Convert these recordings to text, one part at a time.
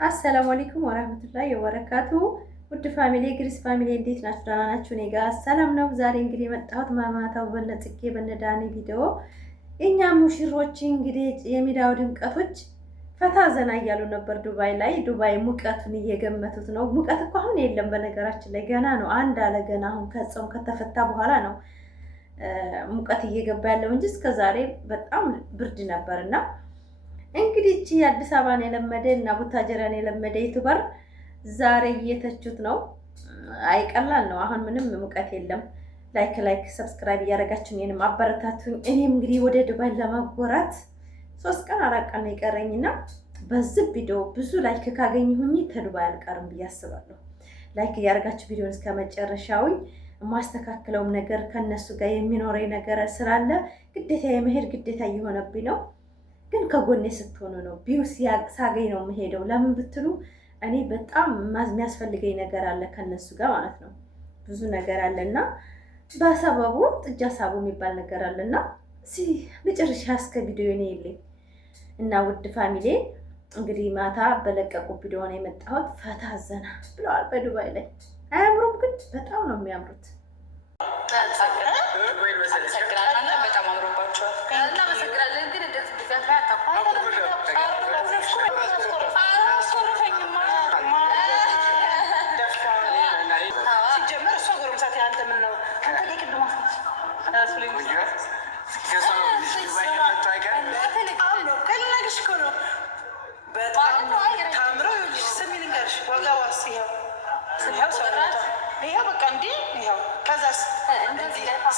አሰላሙ አለይኩም ወራህመቱላሂ ወበረካቱ። ውድ ፋሚሊ ግሪስ ፋሚሊ እንዴት ናችሁ? ደህና ናችሁ? እኔ ጋር ሰላም ነው። ዛሬ እንግዲህ የመጣሁት ማማታው በነጽጌ በነዳኒ ቪዲዮ እኛ ሙሽሮች እንግዲህ የሚዳው ድምቀቶች ፈታ ዘና እያሉ ነበር ዱባይ ላይ። ዱባይ ሙቀቱን እየገመቱት ነው። ሙቀት እኮ አሁን የለም በነገራችን ላይ ገና ነው። አንድ አለ ገና አሁን ከጾም ከተፈታ በኋላ ነው ሙቀት እየገባ ያለው እንጂ እስከዛሬ በጣም ብርድ ነበርና እንግዲህ እቺ አዲስ አበባን የለመደ እና ቡታጀራን የለመደ ዩቲዩበር ዛሬ እየተቹት ነው። አይቀላል ነው። አሁን ምንም ሙቀት የለም። ላይክ ሰብስክራይብ እያደረጋችሁ እኔንም አበረታቱኝ። እኔም እንግዲህ ወደ ዱባይ ለማጎራት 3 ቀን 4 ቀን ነው የቀረኝና በዚህ ቪዲዮ ብዙ ላይክ ካገኘሁኝ ከዱባይ አልቀርም ብዬ አስባለሁ። ላይክ እያደረጋችሁ ቪዲዮን እስከ መጨረሻው ማስተካከለውም ነገር ከነሱ ጋር የሚኖረኝ ነገር ስላለ ግዴታ የመሄድ ግዴታ እየሆነብኝ ነው። ግን ከጎኔ ስትሆኑ ነው ቢውስ ሳገኝ ነው የምሄደው። ለምን ብትሉ እኔ በጣም የሚያስፈልገኝ ነገር አለ ከነሱ ጋር ማለት ነው። ብዙ ነገር አለና በሰበቡ ጥጃ ሳቡ የሚባል ነገር አለና መጨረሻ እስከ ቪዲዮ ነው ይልኝ እና ውድ ፋሚሊ እንግዲህ ማታ በለቀቁ ቪዲዮ ነው የመጣሁት። ፈታ ዘና ብለዋል በዱባይ ላይ። አያምሩም? ግን በጣም ነው የሚያምሩት።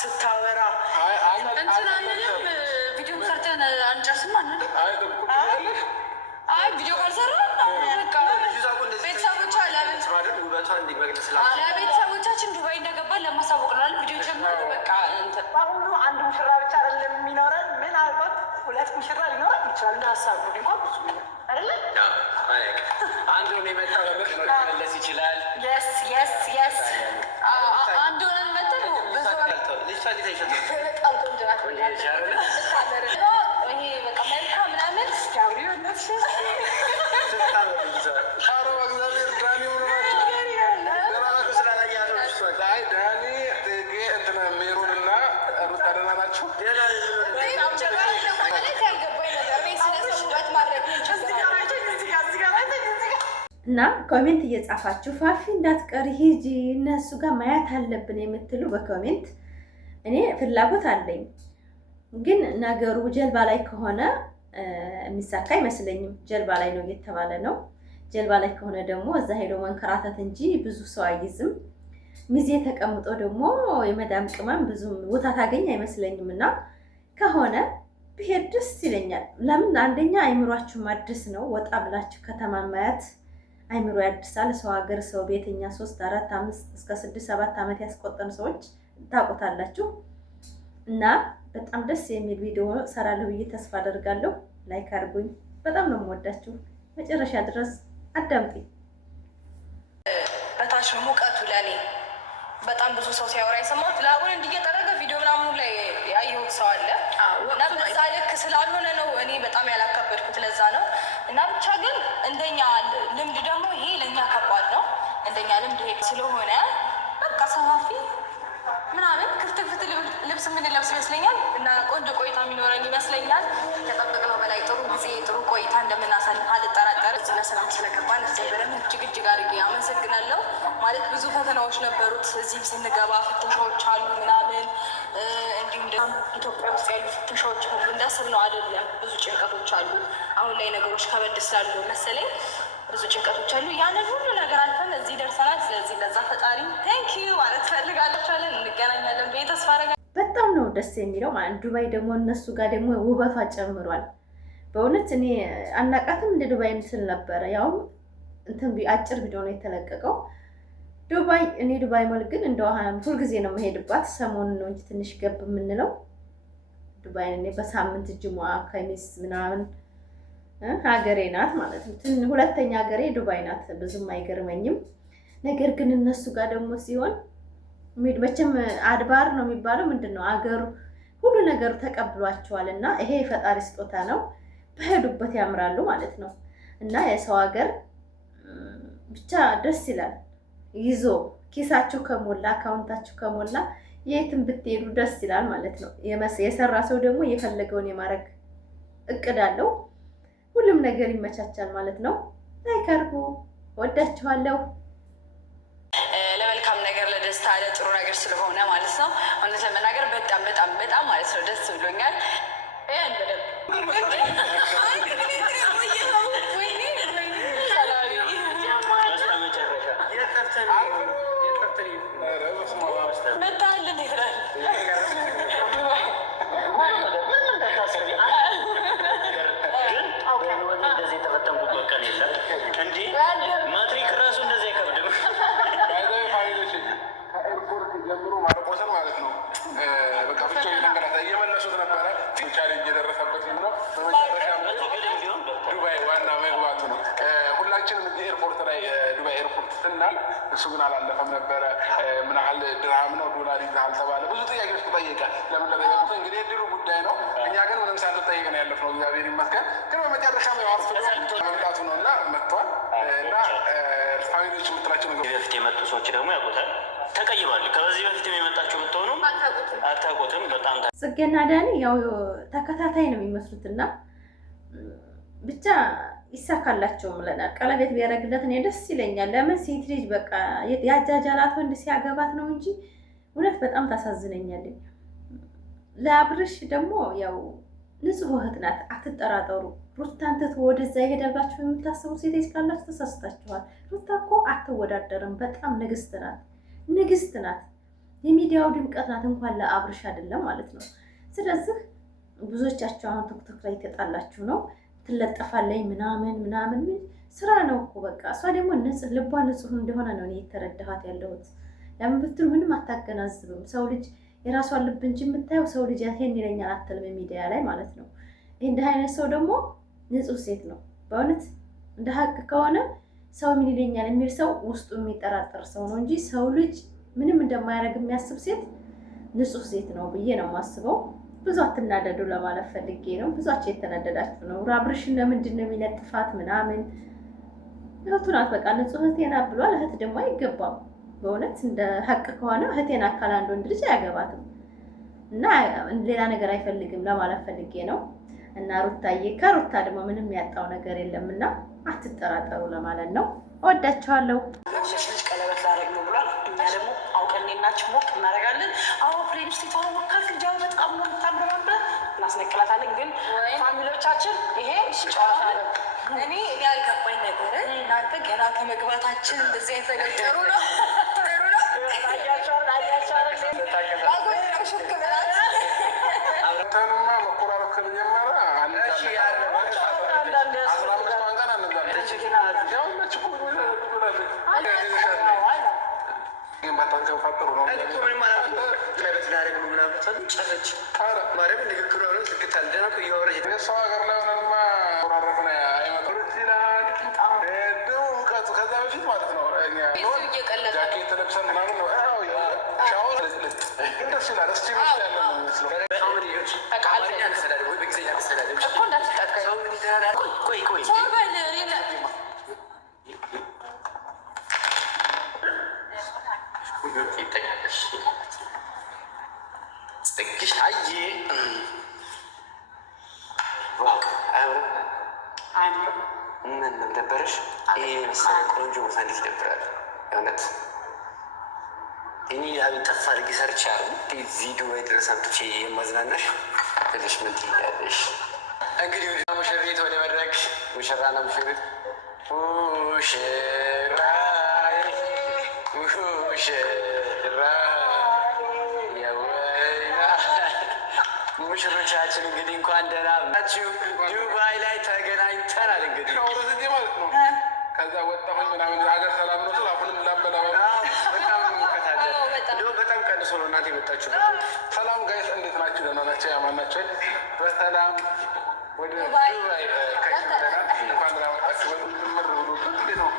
ስታወራ ቪዲዮ ሰርተን አንጨርስም አንል። ቪዲዮ ካልሰራን ለቤተሰቦቻችን ዱባይ እንደገባን ለማሳወቅ ነው። ቪዲዮ ጀምሮ በቃ በአሁኑ አንድ ሙሽራ ብቻ አይደለም የሚኖረን፣ ምናልባት 2 ሙሽራ ሊኖረን ይችላል። እንደ ሀሳብ ነው እንኳን ብዙ አይደለ አንዱ የመጣው መለስ ይችላል። አንዱ መተን ብዙ ይሄ በቃ መልካም ምናምን እና ኮሜንት እየጻፋችሁ ፋፊ እንዳትቀሪ ሂጂ እነሱ ጋር ማየት አለብን የምትሉ በኮሜንት እኔ ፍላጎት አለኝ። ግን ነገሩ ጀልባ ላይ ከሆነ የሚሳካ አይመስለኝም። ጀልባ ላይ ነው እየተባለ ነው። ጀልባ ላይ ከሆነ ደግሞ እዛ ሄዶ መንከራተት እንጂ ብዙ ሰው አይዝም። ሚዜ ተቀምጦ ደግሞ የመዳም ቅመም ብዙ ቦታ ታገኝ አይመስለኝም። እና ከሆነ ብሄድ ደስ ይለኛል። ለምን አንደኛ አይምሯችሁ ማድረስ ነው። ወጣ ብላችሁ ከተማ ማየት አይምሮ ያድሳል። ሰው ሀገር ሰው ቤተኛ 3 4 5 እስከ 6 7 ዓመት ያስቆጠሩ ሰዎች ታውቁታላችሁ። እና በጣም ደስ የሚል ቪዲዮ ሰራለሁ ብዬ ተስፋ አደርጋለሁ። ላይክ አድርጉኝ። በጣም ነው የምወዳችሁ። መጨረሻ ድረስ አዳምጡኝ። በታች ሙቀቱ ለኔ በጣም ብዙ ሰው ሲያወራ የሰማሁት ለአሁን እንዲየጠረገ ቪዲዮ ምናምኑ ላይ ያየሁት ሰው አለ እና በዛ ልክ ስላልሆነ ነው እኔ በጣም ያላከበድኩት፣ ለዛ ነው። እና ብቻ ግን እንደኛ ልምድ ደግሞ ይሄ ለእኛ ከባድ ነው። እንደኛ ልምድ ይሄ ስለሆነ በቃ ሰፋፊ ምናምን ክፍት ልብስ የምንለብስ ይመስለኛል እና ቆንጆ ቆይታ የሚኖረን ይመስለኛል። ከጠበቅነው በላይ ጥሩ ጊዜ ጥሩ ቆይታ እንደምናሳልፍ አልጠራጠርም። ለሰላም ስለገባን እግዚአብሔርን እጅግ አድርጌ አመሰግናለሁ። ማለት ብዙ ፈተናዎች ነበሩት። እዚህም ስንገባ ፍተሻዎች አሉ ምናምን፣ እንዲሁም ደግሞ ኢትዮጵያ ውስጥ ያሉ ፍተሻዎች አሉ። እንዳሰብነው አይደለም፣ ብዙ ጭንቀቶች አሉ። አሁን ላይ ነገሮች ከበድ ስላሉ መሰለኝ ብዙ ጭንቀቶች አሉ። ያንን ሁሉ ነገር አልፈን እዚህ ደርሰናል። ስለዚህ ለዛ ፈጣሪ ቴንክ ዩ ማለት ፈልጋለቻለን። እንገናኛለን ብዬ ተስፋ አደርጋለሁ። በጣም ነው ደስ የሚለው ማለት ዱባይ ደግሞ እነሱ ጋር ደግሞ ውበቷ ጨምሯል። በእውነት እኔ አናቃትም እንደ ዱባይ ምስል ነበረ። ያው እንትን አጭር ቪዲዮ ነው የተለቀቀው። ዱባይ እኔ ዱባይ ሞል ግን እንደው ሁል ጊዜ ነው መሄድባት። ሰሞኑን ነው እንጂ ትንሽ ገብ የምንለው ዱባይ እኔ በሳምንት ጅሙዓ ከሚስ ምናምን ሀገሬ ናት ማለት ነው። ሁለተኛ ሀገሬ ዱባይ ናት። ብዙም አይገርመኝም። ነገር ግን እነሱ ጋር ደግሞ ሲሆን መቼም አድባር ነው የሚባለው ምንድን ነው አገሩ ሁሉ ነገሩ ተቀብሏቸዋል። እና ይሄ የፈጣሪ ስጦታ ነው። በሄዱበት ያምራሉ ማለት ነው። እና የሰው ሀገር ብቻ ደስ ይላል። ይዞ ኪሳችሁ ከሞላ አካውንታችሁ ከሞላ የትም ብትሄዱ ደስ ይላል ማለት ነው። የሰራ ሰው ደግሞ የፈለገውን የማድረግ እቅድ አለው። ሁሉም ነገር ይመቻቻል ማለት ነው። ላይክ አድርጉ። ወዳችኋለሁ። ለመልካም ነገር ለደስታ ለጥሩ ነገር ስለሆነ ማለት ነው። እውነት ለመናገር በጣም በጣም በጣም ማለት ነው ደስ ብሎኛል። ጀምሮ ማረቆሰን ማለት ነው። በቃ ብቻ እየተንገላታ እየመለሱት ነበረ። ቻሌንጅ የደረሰበት ነው። በመጨረሻ ዱባይ ዋና መግባቱ ነው። ሁላችንም እዚህ ኤርፖርት ላይ ዱባይ ኤርፖርት ስናል እሱ ግን አላለፈም ነበረ። ምን ያህል ድርሃም ነው ዶላር ይዛል ተባለ። ብዙ ጥያቄዎች ተጠየቀ። ለምን ለጠየቁት እንግዲህ የድሉ ጉዳይ ነው። እኛ ግን ምንም ሳንጠይቅ ነው ያለፍነው። እግዚአብሔር ይመስገን። ግን በመጨረሻ መምጣቱ ነው እና መጥቷል እና ፋሚሊዎች የምትላቸው ነገር በፊት የመጡ ሰዎች ደግሞ ያውቁታል። ተቀይሯል። ከበዚህ በፊት የመጣቸው ብትሆኑ አታውቁትም። በጣም ጽጌና ዳኒ ያው ተከታታይ ነው የሚመስሉትና ብቻ ይሳካላቸው ብለናል። ቀለቤት ቢያደርግለት እኔ ደስ ይለኛል። ለምን ሴት ልጅ በቃ ያጃጃላት ወንድ ሲያገባት ነው እንጂ እውነት በጣም ታሳዝነኛለች። ለአብርሽ ደግሞ ያው ንጹህ እህት ናት፣ አትጠራጠሩ። ሩታን ትቶ ወደዛ ይሄዳላችሁ የምታስቡ ሴቶች ካላችሁ ተሳስታችኋል። ሩታ እኮ አትወዳደርም። በጣም ንግስት ናት፣ ንግስት ናት። የሚዲያው ድምቀት ናት፣ እንኳን ለአብርሽ አይደለም ማለት ነው። ስለዚህ ብዙዎቻችሁ አሁን ቲክቶክ ላይ ተጣላችሁ ነው ትለጠፋለኝ ምናምን ምናምን ስራ ነው እኮ በቃ። እሷ ደግሞ ንጹህ ልቧ ንጹህ እንደሆነ ነው እኔ የተረዳኋት ያለሁት። ለምን ብትሉ ምንም አታገናዝብም። ሰው ልጅ የራሷን ልብ እንጂ የምታየው ሰው ልጅ ይሄን ይለኛል አትልም ሚዲያ ላይ ማለት ነው። እንዲህ አይነት ሰው ደግሞ ንጹህ ሴት ነው በእውነት። እንደ ሀቅ ከሆነ ሰው ምን ይለኛል የሚል ሰው ውስጡ የሚጠራጠር ሰው ነው እንጂ ሰው ልጅ ምንም እንደማያደርግ የሚያስብ ሴት ንጹህ ሴት ነው ብዬ ነው የማስበው። ብዙ አትናደዱ ለማለት ፈልጌ ነው። ብዙአችሁ የተናደዳችሁ ነው። አብርሽን ለምንድን ነው የሚለጥፋት ምናምን? እህቱ ናት በቃ ንጹህ እህቴ ናት ብሏል። እህት ደግሞ አይገባም በእውነት እንደ ሀቅ ከሆነ እህቴን አካል አንድ ወንድ ልጅ አያገባትም እና ሌላ ነገር አይፈልግም ለማለት ፈልጌ ነው። እና ሩታዬ ከሩታ ደግሞ ምንም ያጣው ነገር የለምና አትጠራጠሩ ለማለት ነው። እወዳችኋለሁ። ልጅ ቀለበት ላደርግ ነው ብሏል። እኛ ደግሞ አውቀን ናችሁ ሞቅ እናደርጋለን። አዎ ፕሌሊስት የተዋወቃት ልጅ በጣም ነው የምታምረው ብለን እናስነቅላታለን። ግን ፋሚሊዎቻችን ይሄ ጨዋታ ነው። እኔ ያልገባኝ ነገር እናንተ ገና ከመግባታችን እንደዚህ የተገጠሩ ነው ተንማ መቆራረብ ከጀመረ ከዛ በፊት ማለት ነው ጃኬት ለብሰን ምናምን ነው ሻወር ደስ ይላል። እስቲ ውስጥ ያለ ነው የሚመስለው። ጽግሽ አየ ምን ደበረሽ? ይሄ መሰለ ቆንጆ ቦታ እንዴት ይደብራል እውነት። እኔ ያብን ጠፋ አድርጌ ሰርቻ እዚህ ዱባይ ድረስ አምጥቼ የማዝናናሽ ትንሽ ምን ትያለሽ? እንግዲህ ሙሽሪት ወደ መድረክ ሙሽራና ሙሽሪት ሙሽሮቻችን እንግዲህ እንኳን ደህና መጣችሁ። ዱባይ ላይ ተገናኝተናል። እንግዲህ ማለት ነው። ከዛ ወጣሁኝ ምናምን ሀገር ሰላም ነው። አሁንም ላበላ በጣም ቀንሶ ነው እናንተ የመጣችሁ። ሰላም ጋይስ እንዴት ናችሁ? ደህና ናቸው? ያማን ናቸው? በሰላም ወደ ዱባይ ከሽለናል። እንኳን ደህና መጣችሁ። ምር ብሎ እንዴት ነው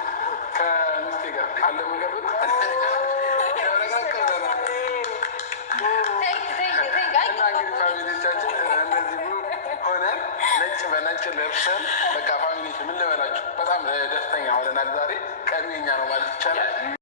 ከሚስቴ ጋር አለ መንገድ ቤታችን ለብሰን በቃ ፋሚሊ ምን ልበላችሁ በጣም ደስተኛ ሆነናል። ዛሬ ቀኑ የኛ ነው ማለት ይቻላል።